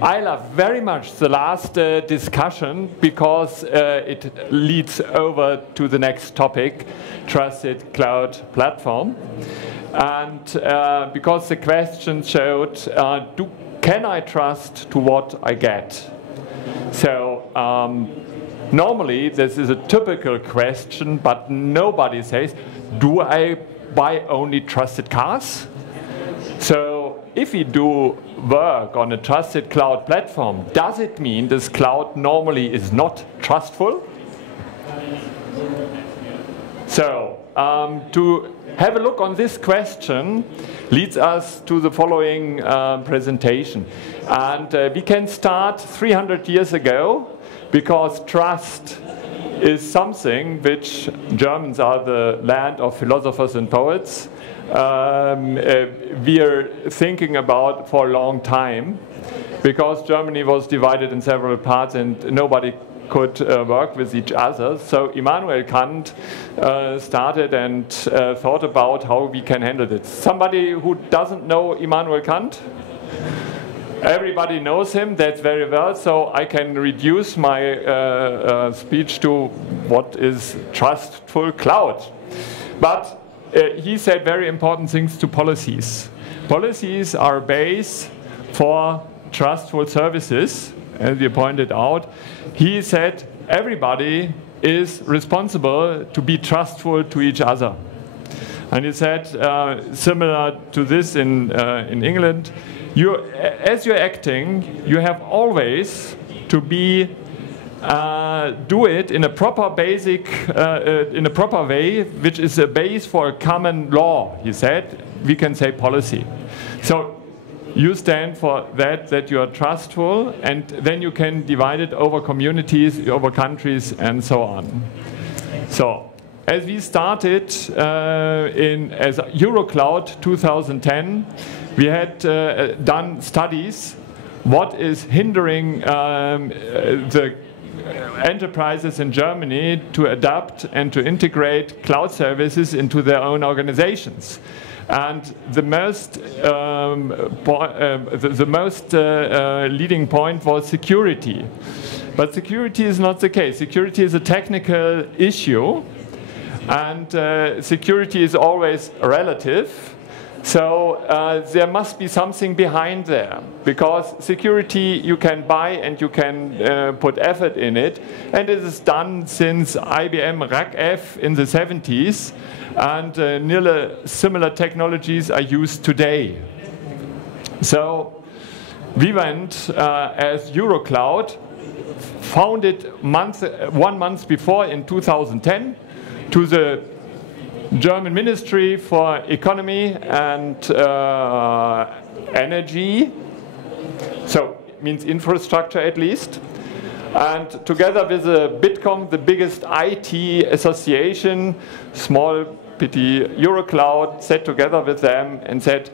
I love very much the last discussion because it leads over to the next topic, Trusted Cloud Platform. And because the question showed, can I trust to what I get? So normally this is a typical question, but nobody says, do I buy only trusted cars? So if we do work on a trusted cloud platform, does it mean this cloud normally is not trustful? So to have a look on this question leads us to the following presentation. And we can start 300 years ago, because trust is something which Germans are the land of philosophers and poets. We are thinking about for a long time, because Germany was divided in several parts and nobody could work with each other. So Immanuel Kant started and thought about how we can handle this. Somebody who doesn't know Immanuel Kant? Everybody knows him, that's very well, so I can reduce my speech to what is trustful cloud. But he said very important things to policies. Policies are a base for trustful services, as you pointed out. He said everybody is responsible to be trustful to each other. And he said, similar to this in England, as you're acting, you have always to be do it in a proper way, which is a base for a common law. He said, we can say policy. So you stand for that you are trustful, and then you can divide it over communities, over countries, and so on. So as we started as Eurocloud 2010, we had done studies what is hindering the enterprises in Germany to adapt and to integrate cloud services into their own organizations. And the most leading point was security. But security is not the case. Security is a technical issue, and security is always relative. So there must be something behind there, because security you can buy and you can put effort in it, and it is done since IBM RAC-F in the 70s, and nearly similar technologies are used today. So we went as Eurocloud, founded 1 month before in 2010, to the German Ministry for Economy and Energy, so it means infrastructure at least, and together with the Bitkom, the biggest IT association, small pity Eurocloud, sat together with them and said,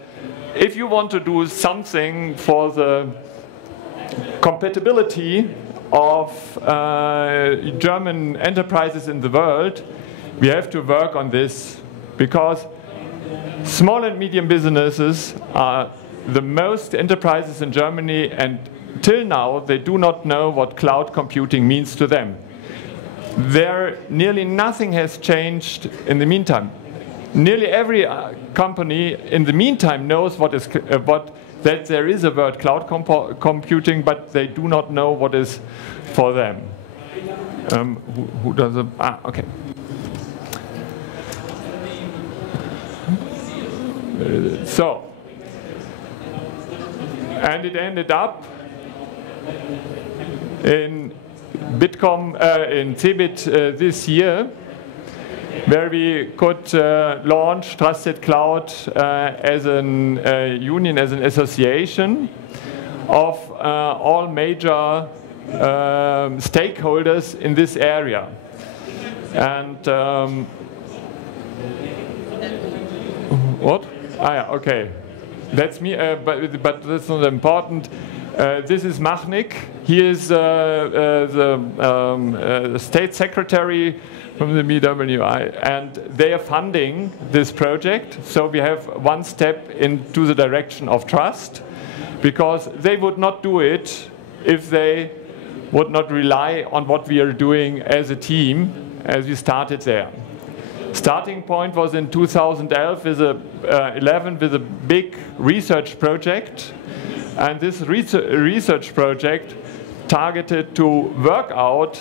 if you want to do something for the compatibility of German enterprises in the world, we have to work on this, because small and medium businesses are the most enterprises in Germany, and till now they do not know what cloud computing means to them. Nearly nothing has changed in the meantime. Nearly every company in the meantime knows that there is a word cloud computing, but they do not know what is for them. Who does it? Okay. So, and it ended up in Bitkom, in CeBIT this year, where we could launch Trusted Cloud as an union, as an association of all major stakeholders in this area. And what? Ah, yeah, okay. That's me, but that's not important. This is Machnik. He is the state secretary from the BWI, and they are funding this project. So we have one step into the direction of trust, because they would not do it if they would not rely on what we are doing as a team as we started there. Starting point was in 2011 with a big research project, and this research project targeted to work out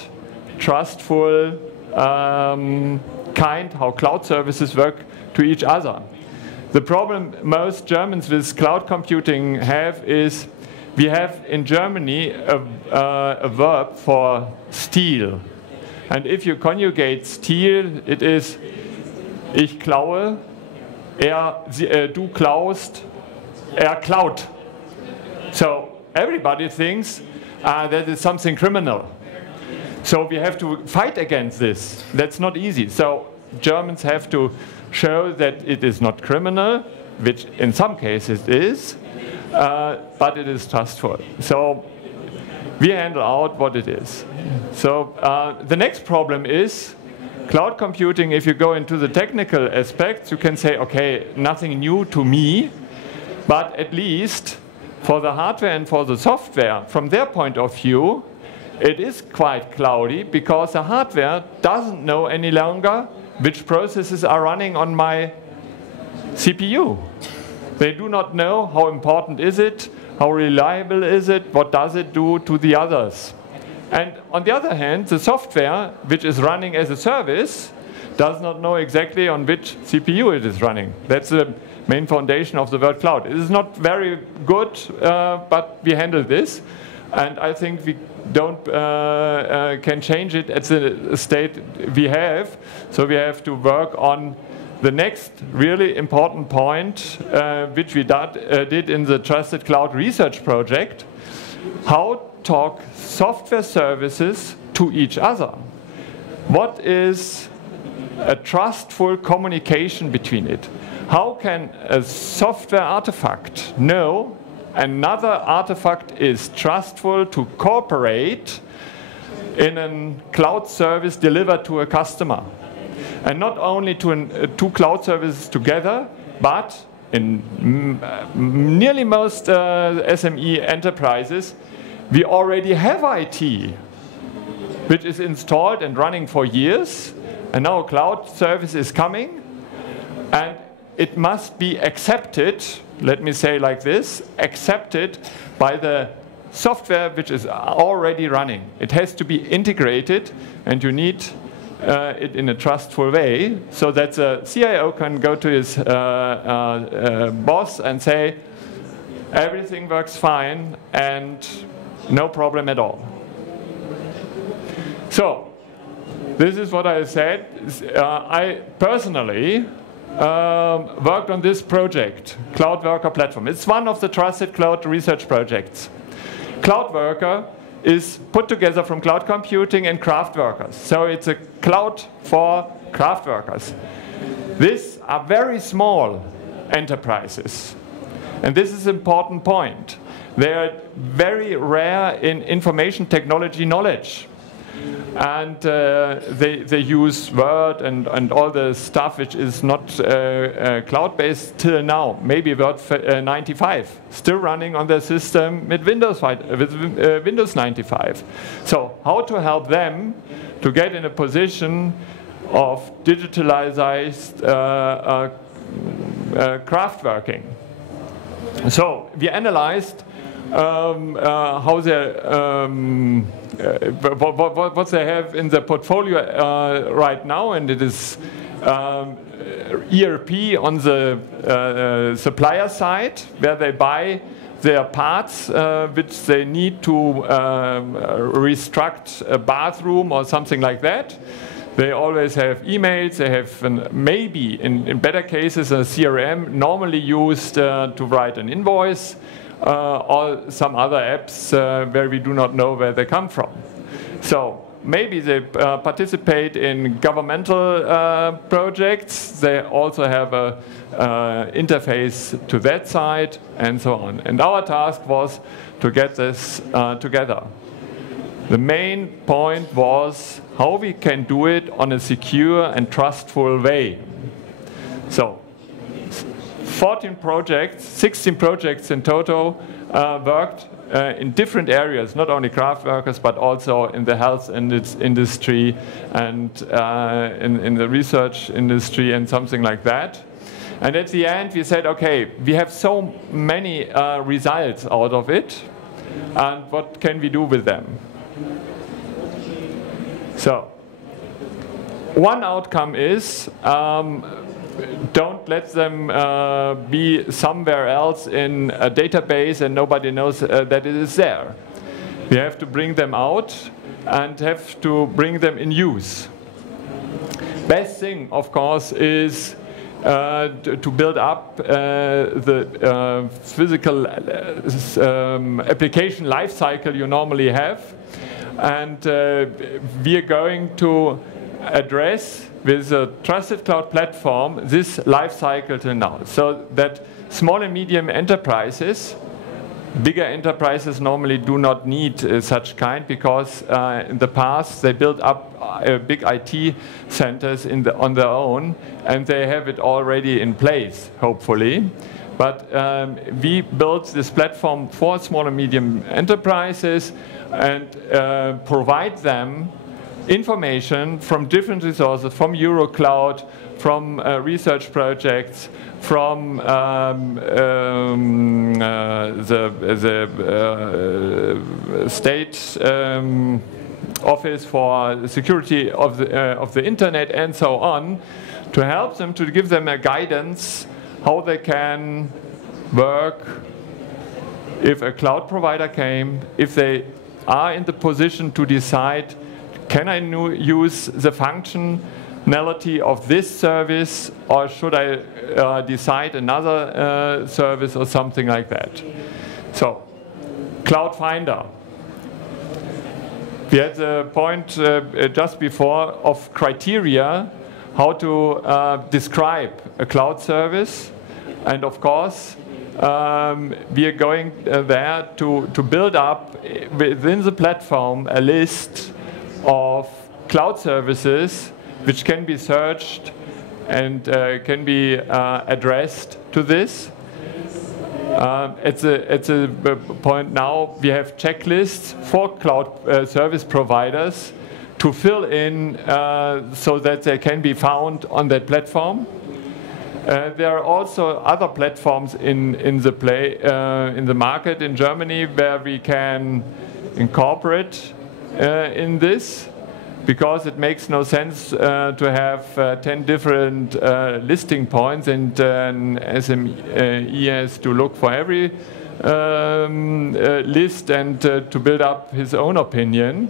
trustful how cloud services work to each other. The problem most Germans with cloud computing have is we have in Germany a verb for steal. And if you conjugate steal, it is ich klaue, du klaust, klaut. So everybody thinks that is something criminal. So we have to fight against this. That's not easy. So Germans have to show that it is not criminal, which in some cases is, but it is trustful. So we handle out what it is. So the next problem is cloud computing. If you go into the technical aspects, you can say, okay, nothing new to me, but at least for the hardware and for the software, from their point of view, it is quite cloudy, because the hardware doesn't know any longer which processes are running on my CPU. They do not know how important is it, how reliable is it, what does it do to the others. And on the other hand, the software, which is running as a service, does not know exactly on which CPU it is running. That's the main foundation of the word cloud. It is not very good, but we handle this. And I think we can change it at the state we have. So we have to work on the next really important point, which we did in the Trusted Cloud Research Project. How talk software services to each other? What is a trustful communication between it? How can a software artifact know another artifact is trustful to cooperate in a cloud service delivered to a customer? And not only to two cloud services together, but in nearly most SME enterprises, we already have IT, which is installed and running for years, and now a cloud service is coming, and it must be accepted, let me say like this, accepted by the software which is already running. It has to be integrated, and you need it in a trustful way, so that the CIO can go to his boss and say, everything works fine and no problem at all. So, this is what I said. I personally worked on this project, Cloud Worker Platform. It's one of the Trusted Cloud research projects. Cloud Worker is put together from cloud computing and craft workers. So it's a cloud for craft workers. These are very small enterprises. And this is an important point. They are very rare in information technology knowledge. And they use Word and all the stuff which is not cloud-based till now. Maybe Word 95, still running on their system with Windows 95. So how to help them to get in a position of digitalized craft working? So we analyzed how what they have in their portfolio right now, and it is ERP on the supplier side, where they buy their parts which they need to restruct a bathroom or something like that. They always have emails, they have maybe, in better cases, a CRM normally used to write an invoice, or some other apps where we do not know where they come from. So maybe they participate in governmental projects. They also have a interface to that side, and so on. And our task was to get this together. The main point was how we can do it on a secure and trustful way. So, 14 projects, 16 projects in total worked in different areas, not only craft workers, but also in the health industry and in the research industry and something like that. And at the end, we said, okay, we have so many results out of it, and what can we do with them? So, one outcome is don't let them be somewhere else in a database and nobody knows that it is there. We have to bring them out and have to bring them in use. Best thing, of course, is to build up the physical application lifecycle you normally have. And we are going to address with a trusted cloud platform this lifecycle till now, so that small and medium enterprises, bigger enterprises normally do not need such kind, because in the past they built up big IT centers on their own, and they have it already in place, hopefully. But we built this platform for small and medium enterprises and provide them information from different resources, from Eurocloud, from research projects, from the state office for security of the internet, and so on, to help them, to give them a guidance how they can work if a cloud provider came, if they are in the position to decide, can I use the functionality of this service, or should I decide another service or something like that? So, Cloud Finder. We had the point just before of criteria how to describe a cloud service. And of course, we are going there to build up within the platform a list of cloud services which can be searched and can be addressed to this. At the point now, we have checklists for cloud service providers to fill in so that they can be found on that platform. There are also other platforms in the market in Germany where we can incorporate in this, because it makes no sense to have 10 different listing points and an SME has to look for every list and to build up his own opinion.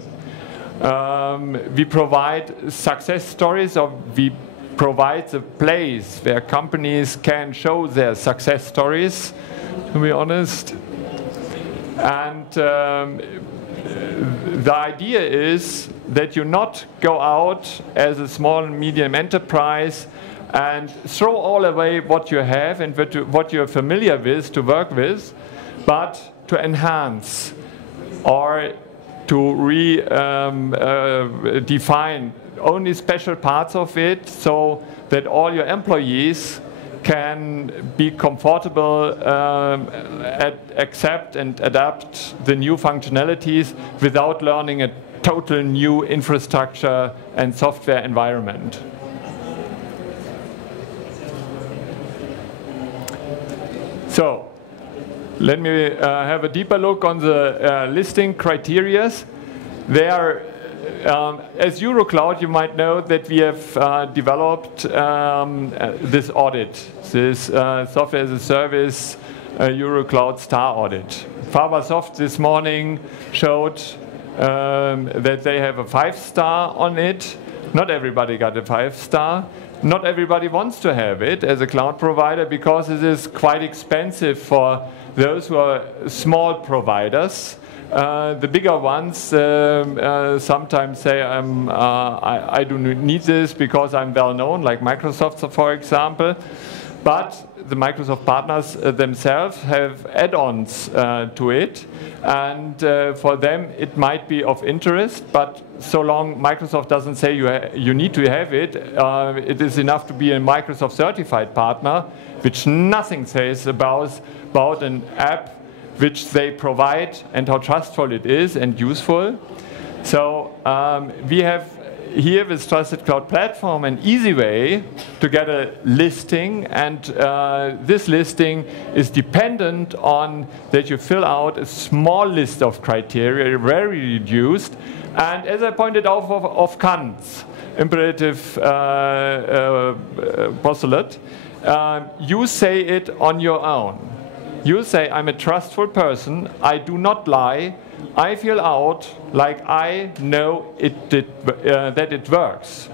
We provide success stories, or we provide a place where companies can show their success stories, to be honest. And the idea is that you not go out as a small and medium enterprise and throw all away what you have and what you're familiar with to work with, but to enhance or to redefine only special parts of it, so that all your employees can be comfortable, accept and adapt the new functionalities without learning a total new infrastructure and software environment. So, let me have a deeper look on the listing criteria. They are, as Eurocloud, you might know that we have developed this audit, this software as a service Eurocloud star audit. Fabersoft this morning showed that they have a 5-star on it. Not everybody got a 5-star. Not everybody wants to have it as a cloud provider, because it is quite expensive for those who are small providers. The bigger ones sometimes say, I do not need this because I'm well known, like Microsoft, for example. But the Microsoft partners themselves have add-ons to it. And for them, it might be of interest. But so long Microsoft doesn't say you need to have it, it is enough to be a Microsoft certified partner, which nothing says about an app which they provide and how trustful it is and useful. So we have here with Trusted Cloud Platform an easy way to get a listing, and this listing is dependent on that you fill out a small list of criteria, very reduced, and as I pointed out of Kant's imperative postulate, you say it on your own. You say, I'm a trustful person, I do not lie, I fill out like I know that it works.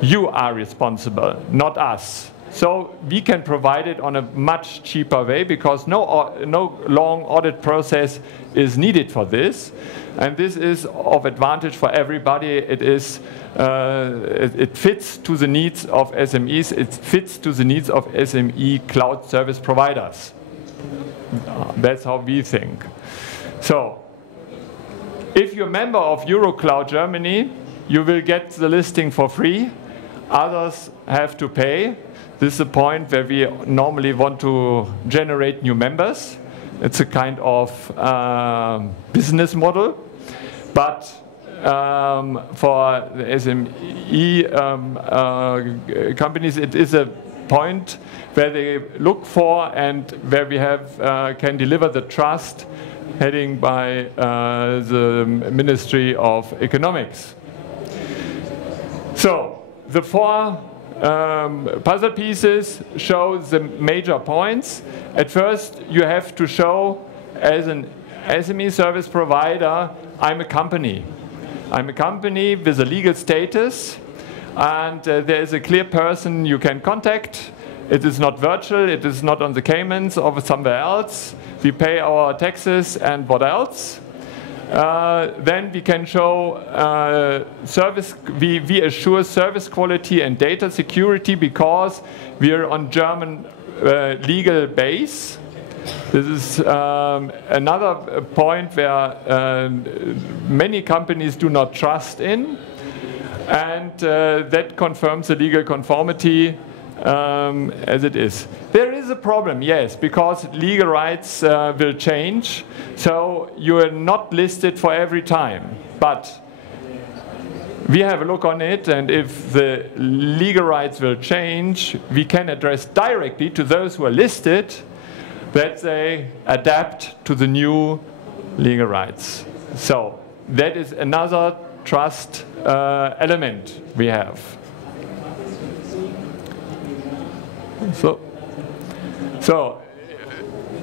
You are responsible, not us. So we can provide it on a much cheaper way because no long audit process is needed for this. And this is of advantage for everybody. It fits to the needs of SMEs. It fits to the needs of SME cloud service providers. That's how we think. So, if you're a member of EuroCloud Germany, you will get the listing for free. Others have to pay. This is a point where we normally want to generate new members. It's a kind of business model. But for the SME companies, it is a point where they look for and where we have can deliver the trust heading by the Ministry of Economics. So the four puzzle pieces show the major points. At first, you have to show as an SME service provider, I'm a company. I'm a company with a legal status, and there is a clear person you can contact. It is not virtual, it is not on the Caymans or somewhere else. We pay our taxes and what else. Then we can show service, we assure service quality and data security because we are on German legal base. This is another point where many companies do not trust in, and that confirms the legal conformity as it is. There is a problem, yes, because legal rights will change, so you are not listed for every time. But we have a look on it, and if the legal rights will change, we can address directly to those who are listed that they adapt to the new legal rights. So that is another trust element we have. So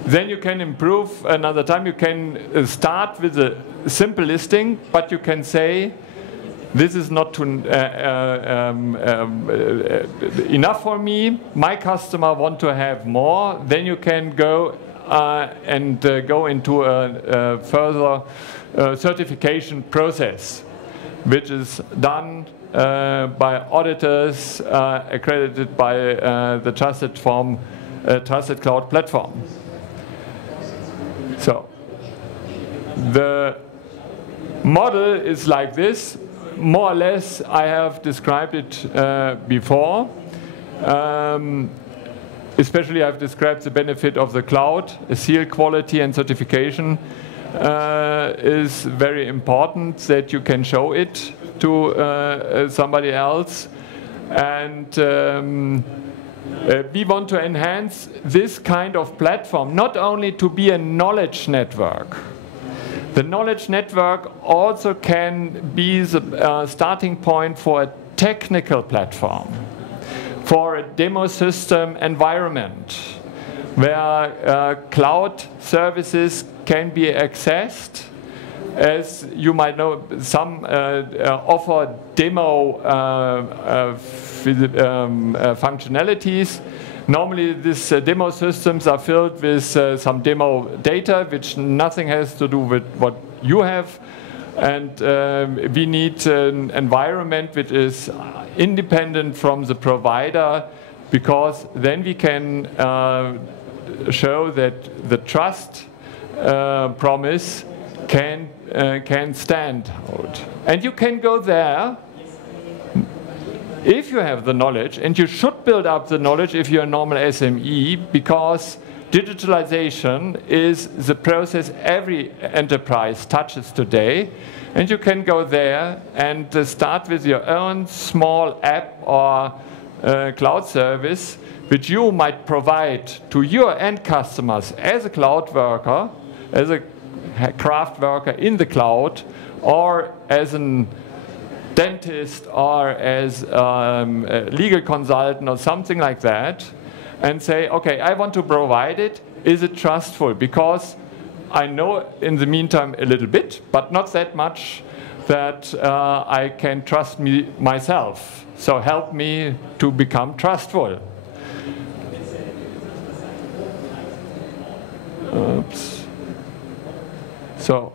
then you can improve another time. You can start with a simple listing, but you can say, this is not enough for me. My customer want to have more. Then you can go go into a further certification process, which is done by auditors accredited by the Trusted Cloud Platform. So the model is like this. More or less, I have described it before. Especially, I've described the benefit of the cloud. Seal quality and certification is very important, that you can show it to somebody else. And we want to enhance this kind of platform, not only to be a knowledge network. The knowledge network also can be the starting point for a technical platform, for a demo system environment, where cloud services can be accessed. As you might know, some offer demo functionalities. Normally, these demo systems are filled with some demo data, which nothing has to do with what you have. And we need an environment which is independent from the provider, because then we can show that the trust promise can stand out. And you can go there if you have the knowledge, and you should build up the knowledge if you're a normal SME, because digitalization is the process every enterprise touches today. And you can go there and start with your own small app or cloud service, which you might provide to your end customers as a cloud worker, as a craft worker in the cloud, or as a dentist, or as a legal consultant or something like that, and say, okay, I want to provide it. Is it trustful? Because I know in the meantime a little bit, but not that much that I can trust myself. So help me to become trustful. Oops. So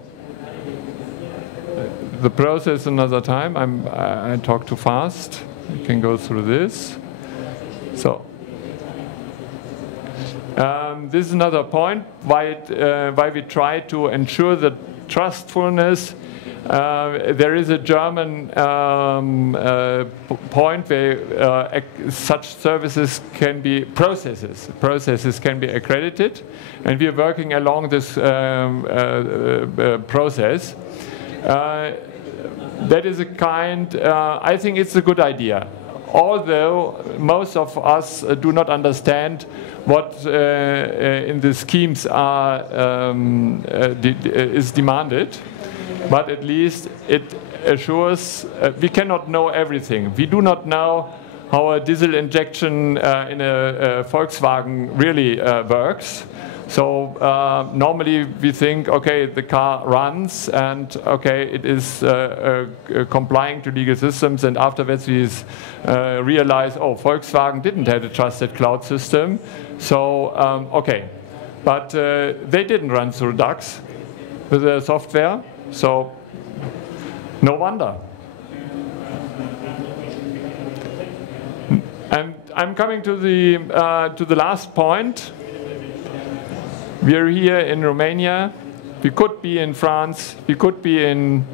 the process another time. I talk too fast. We can go through this. So this is another point why we try to ensure the trustfulness. There is a German point where such services can be processes can be accredited, and we are working along this process. That is a kind, I think it's a good idea. Although most of us do not understand what in the schemes is demanded, but at least it assures we cannot know everything. We do not know how a diesel injection in a Volkswagen really works. So normally we think, okay, the car runs and okay, it is complying to legal systems, and afterwards we realize, oh, Volkswagen didn't have a trusted cloud system. So okay, but they didn't run through DAX with their software, so no wonder. And I'm coming to the last point. We are here in Romania. We could be in France. We could be in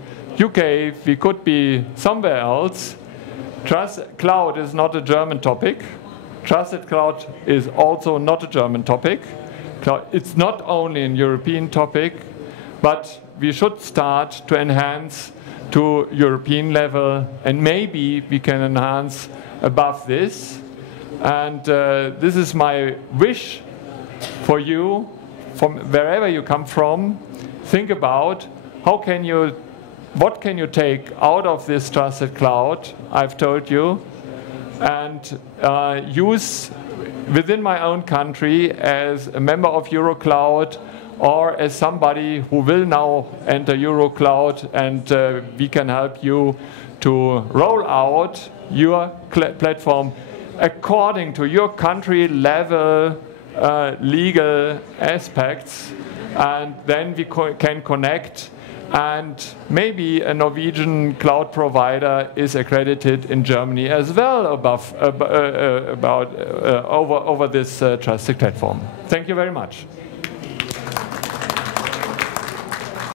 UK. We could be somewhere else. Cloud is not a German topic. Trusted cloud is also not a German topic. It's not only an European topic, but we should start to enhance to European level, and maybe we can enhance above this. And this is my wish for you. From wherever you come from, think about what can you take out of this trusted cloud I've told you, and use within my own country as a member of EuroCloud, or as somebody who will now enter EuroCloud, and we can help you to roll out your platform according to your country level legal aspects, and then we can connect, and maybe a Norwegian cloud provider is accredited in Germany as well over this trusted platform. Thank you very much.